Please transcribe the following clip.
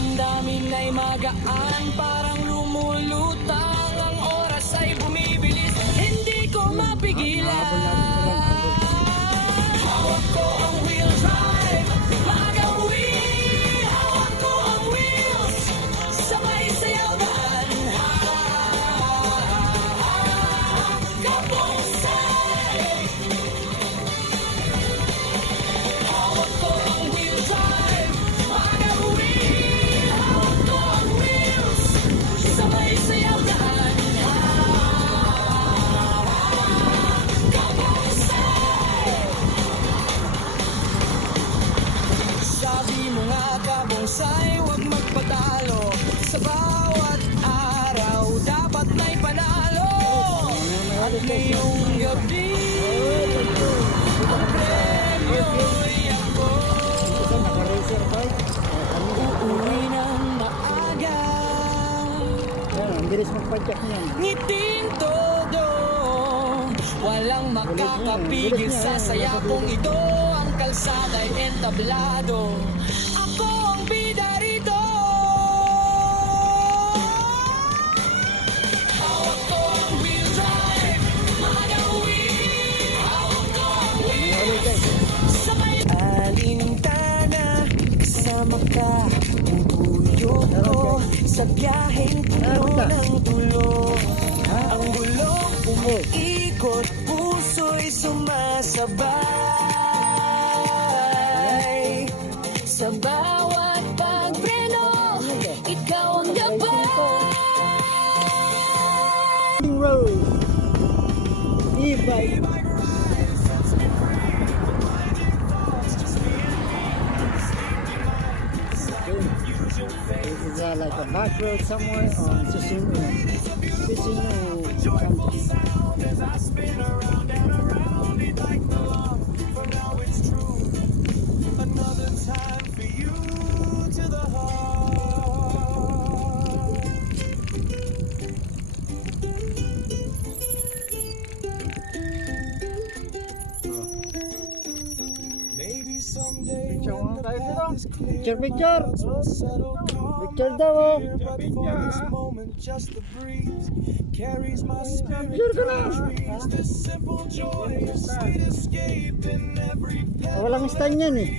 Damdamin ay magaan, parang lumulutang. Ang oras ay bumibilis, hindi ko mapigilan. Hawak ko ang wheel drive, maaga uwi. Hawak ko ang wheels, sabay sayaw daan. Kapusay. Hawak ko ang wheel drive, maaga uwi. Hawak ko ang wheels, sabay sayaw daan. Kapusay. Sabi mo nga kabonsay, huwag magpatalo. Sa bawat araw, dapat may panalo. At ngayong gabi, ang premyo'y ako. Uuwi ng maaga, Ang bilis magpadyak niyan. ngiting todo. Walang makakapigil sa saya kong ito. Ang kalsada'y entablado. Ako ang bida rito. Hawak ko ang wheel drive, maaga uwi. Hawak ko ang wheels, sabay alintana. Kasama ka, ang puyo ko. Sa biyaheng puno ng tulo. Ang bulong umiikot, puso'y sumasabay. Sa bawat pagpreno, ikaw ang gabay. Road. E-bike. This is like a back road somewhere on Sisino something. Picture muna tayo dito. Picture, picture. Picture daw oh. Picture ka na. Walang stand yan eh.